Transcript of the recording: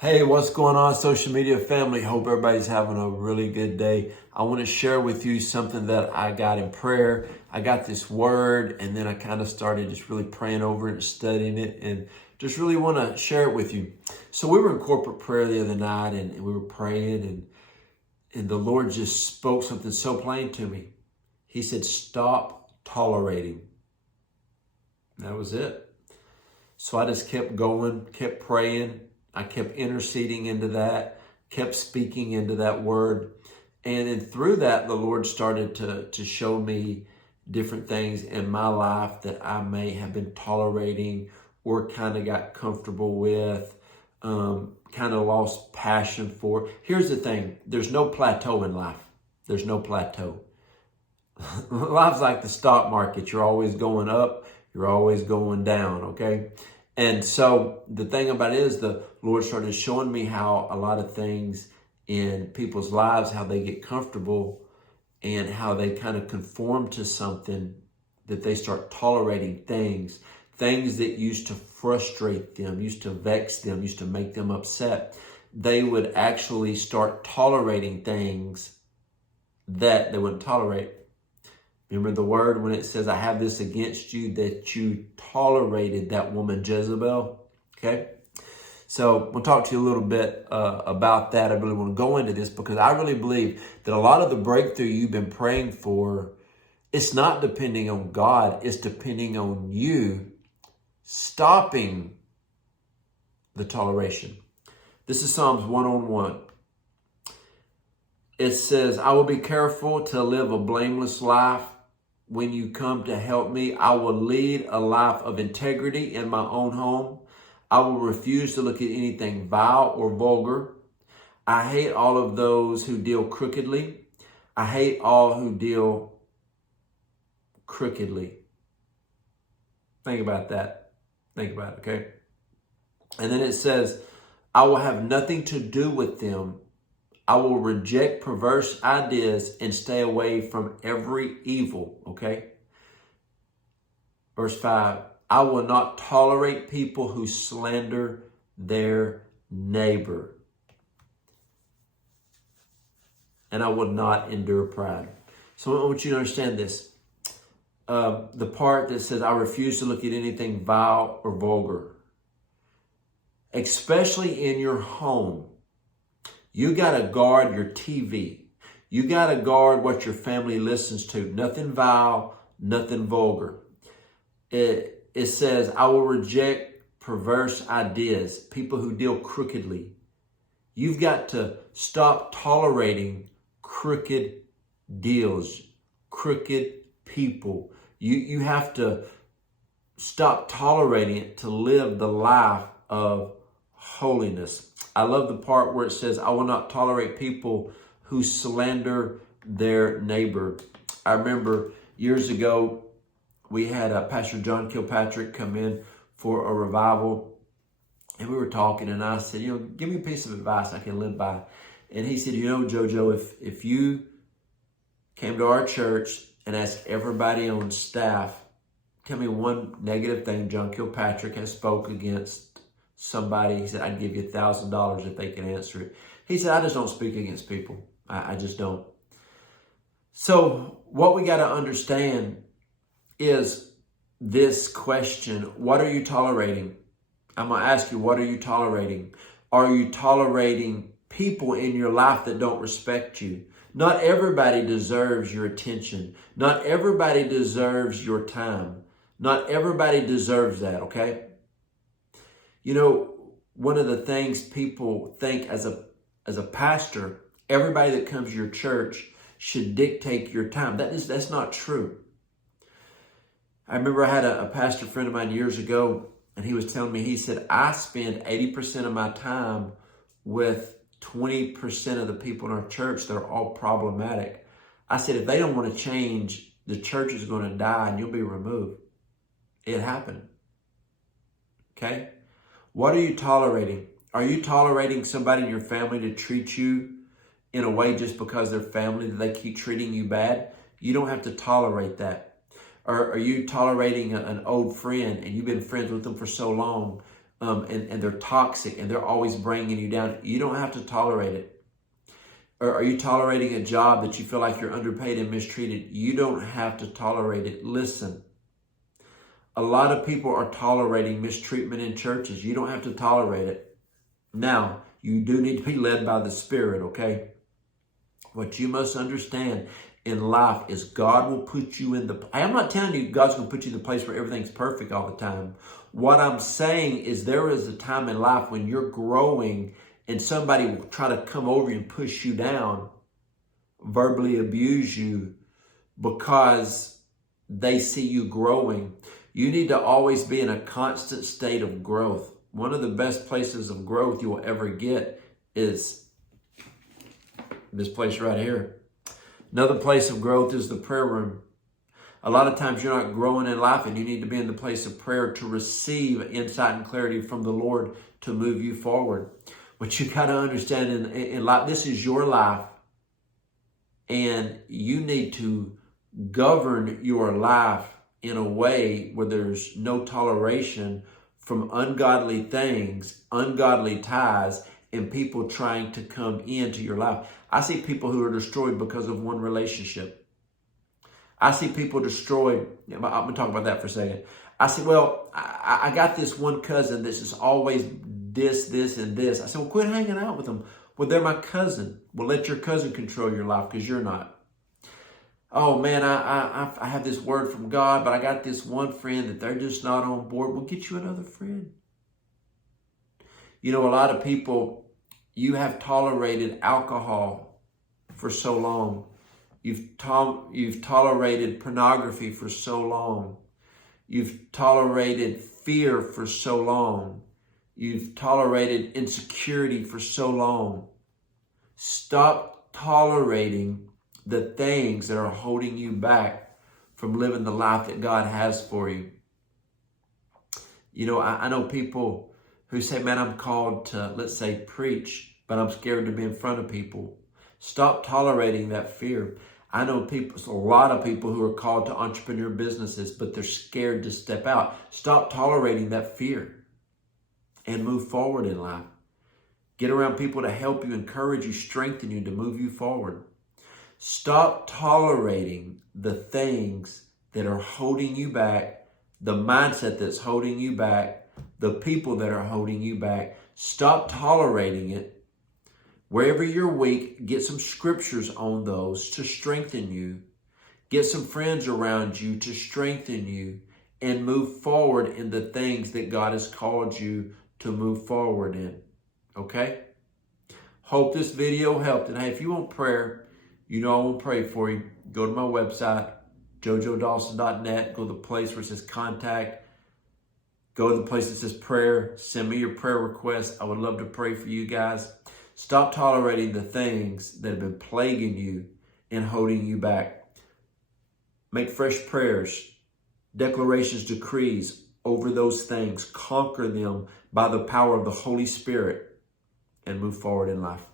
Hey, what's going on, social media family? Hope everybody's having a really good day. I want to share with you something that I got in prayer. I got this word, and then I kind of started just really praying over it and studying it, and just really want to share it with you. So we were in corporate prayer the other night, and we were praying, and the Lord just spoke something so plain to me. He said, "Stop tolerating." That was it. So I just kept going, kept praying. I kept interceding into that, kept speaking into that word. And then through that, the Lord started to show me different things in my life that I may have been tolerating or kind of got comfortable with, kind of lost passion for. Here's the thing. There's no plateau in life. There's no plateau. Life's like the stock market. You're always going up. You're always going down, okay? And so the thing about it is the Lord started showing me how a lot of things in people's lives, how they get comfortable and how they kind of conform to something, that they start tolerating things that used to frustrate them, used to vex them, used to make them upset. They would actually start tolerating things that they wouldn't tolerate. Remember the word when it says, "I have this against you, that you tolerated that woman Jezebel." Okay? So we'll talk to you a little bit about that. I really want to go into this because I really believe that a lot of the breakthrough you've been praying for, it's not depending on God. It's depending on you stopping the toleration. This is Psalms 1:1. It says, "I will be careful to live a blameless life. When you come to help me, I will lead a life of integrity in my own home. I will refuse to look at anything vile or vulgar. I hate all of those who deal crookedly. I hate all who deal crookedly." Think about that. Think about it, okay? And then it says, "I will have nothing to do with them. I will reject perverse ideas and stay away from every evil," okay? Verse 5, "I will not tolerate people who slander their neighbor. And I will not endure pride." So I want you to understand this. The part that says, "I refuse to look at anything vile or vulgar." Especially in your home. You got to guard your TV. You got to guard what your family listens to. Nothing vile, nothing vulgar. It says, "I will reject perverse ideas," people who deal crookedly. You've got to stop tolerating crooked deals, crooked people. You have to stop tolerating it to live the life of holiness. I love the part where it says, "I will not tolerate people who slander their neighbor." I remember years ago, we had Pastor John Kilpatrick come in for a revival, and we were talking, and I said, "Give me a piece of advice I can live by." And he said, "Jojo, if you came to our church and asked everybody on staff, tell me one negative thing John Kilpatrick has spoke against somebody," he said, "I'd give you $1,000 if they can answer it." He said, "I just don't speak against people. I just don't." So what we got to understand is this question: what are you tolerating? I'm going to ask you, what are you tolerating? Are you tolerating people in your life that don't respect you? Not everybody deserves your attention. Not everybody deserves your time. Not everybody deserves that, okay? One of the things people think as a pastor, everybody that comes to your church should dictate your time. That's not true. I remember I had a pastor friend of mine years ago, and he was telling me, he said, "I spend 80% of my time with 20% of the people in our church that are all problematic." I said, "If they don't want to change, the church is going to die and you'll be removed." It happened. Okay? What are you tolerating? Are you tolerating somebody in your family to treat you in a way just because they're family, that they keep treating you bad? You don't have to tolerate that. Or are you tolerating an old friend and you've been friends with them for so long, and they're toxic and they're always bringing you down. You don't have to tolerate it. Or are you tolerating a job that you feel like you're underpaid and mistreated? You don't have to tolerate it. Listen, a lot of people are tolerating mistreatment in churches. You don't have to tolerate it. Now, you do need to be led by the Spirit, okay? What you must understand in life is God will put you in the... I'm not telling you God's going to put you in the place where everything's perfect all the time. What I'm saying is there is a time in life when you're growing and somebody will try to come over you and push you down, verbally abuse you because they see you growing. You need to always be in a constant state of growth. One of the best places of growth you will ever get is this place right here. Another place of growth is the prayer room. A lot of times you're not growing in life and you need to be in the place of prayer to receive insight and clarity from the Lord to move you forward. What you got to understand in life, this is your life and you need to govern your life in a way where there's no toleration from ungodly things, ungodly ties, and people trying to come into your life. I see people who are destroyed because of one relationship. I see people destroyed. I'm going to talk about that for a second. I say, well, I got this one cousin that's just always this, and this. I said, well, quit hanging out with them. Well, they're my cousin. Well, let your cousin control your life because you're not. Oh, man, I have this word from God, but I got this one friend that they're just not on board. Well, get you another friend. You know, a lot of people, you have tolerated alcohol for so long. You've tolerated pornography for so long. You've tolerated fear for so long. You've tolerated insecurity for so long. Stop tolerating the things that are holding you back from living the life that God has for you. You know, I know people who say, man, I'm called to, let's say, preach, but I'm scared to be in front of people. Stop tolerating that fear. I know a lot of people who are called to entrepreneur businesses, but they're scared to step out. Stop tolerating that fear and move forward in life. Get around people to help you, encourage you, strengthen you, to move you forward. Stop tolerating the things that are holding you back, the mindset that's holding you back, the people that are holding you back. Stop tolerating it. Wherever you're weak, get some scriptures on those to strengthen you. Get some friends around you to strengthen you and move forward in the things that God has called you to move forward in. Okay? Hope this video helped. And hey, if you want prayer, you know I will pray for you. Go to my website, jojodawson.net. Go to the place where it says contact. Go to the place that says prayer. Send me your prayer requests. I would love to pray for you guys. Stop tolerating the things that have been plaguing you and holding you back. Make fresh prayers, declarations, decrees over those things. Conquer them by the power of the Holy Spirit and move forward in life.